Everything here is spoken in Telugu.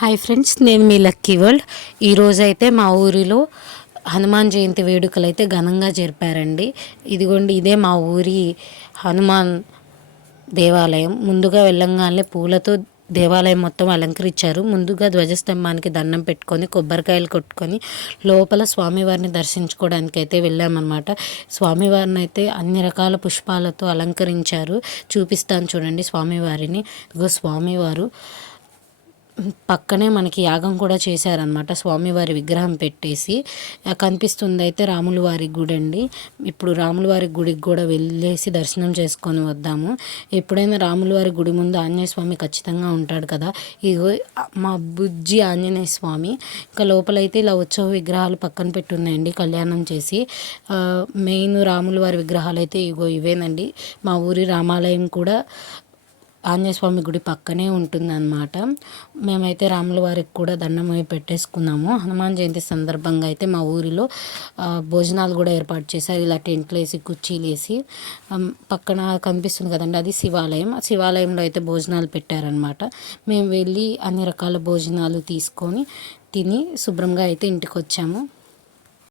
హాయ్ ఫ్రెండ్స్ నేను మీ లక్కీ వరల్డ్ ఈరోజు అయితే మా ఊరిలో హనుమాన్ జయంతి వేడుకలు అయితే ఘనంగా జరిపారండి. ఇదిగోండి ఇదే మా ఊరి హనుమాన్ దేవాలయం. ముందుగా వెళ్ళంగానే పూలతో దేవాలయం మొత్తం అలంకరించారు. ముందుగా ధ్వజస్తంభానికి దండం పెట్టుకొని కొబ్బరికాయలు కొట్టుకొని లోపల స్వామివారిని దర్శించుకోవడానికి అయితే వెళ్ళామన్నమాట. స్వామివారిని అయితే అన్ని రకాల పుష్పాలతో అలంకరించారు. చూపిస్తాను చూడండి స్వామివారిని. ఇదిగో స్వామివారు. పక్కనే మనకి యాగం కూడా చేశారనమాట స్వామివారి విగ్రహం పెట్టేసి కనిపిస్తుంది అయితే రాముల వారి గుడి అండి ఇప్పుడు రాముల వారి గుడికి కూడా వెళ్ళేసి దర్శనం చేసుకొని వద్దాము. ఎప్పుడైనా రాముల వారి గుడి ముందు ఆంజనేయ స్వామి ఖచ్చితంగా ఉంటాడు కదా. ఇగో మా బుజ్జి ఆంజనేయ స్వామి. ఇంకా లోపలైతే ఇలా ఉత్సవ విగ్రహాలు పక్కన పెట్టున్నాయండి కళ్యాణం చేసి. మెయిన్ రాముల వారి విగ్రహాలు అయితే ఇగో ఇవేనండి. మా ఊరి రామాలయం కూడా ఆంజనేయస్వామి గుడి పక్కనే ఉంటుందన్నమాట. మేమైతే రాముల వారికి కూడా దండం పెట్టేసుకున్నాము. హనుమాన్ జయంతి సందర్భంగా అయితే మా ఊరిలో భోజనాలు కూడా ఏర్పాటు చేశారు. ఇలా టెంట్లు వేసి కుర్చీలు వేసి పక్కన కనిపిస్తుంది కదండి అది శివాలయం. ఆ శివాలయంలో అయితే భోజనాలు పెట్టారనమాట మేము వెళ్ళి అన్ని రకాల భోజనాలు తీసుకొని తిని శుభ్రంగా అయితే ఇంటికి వచ్చాము.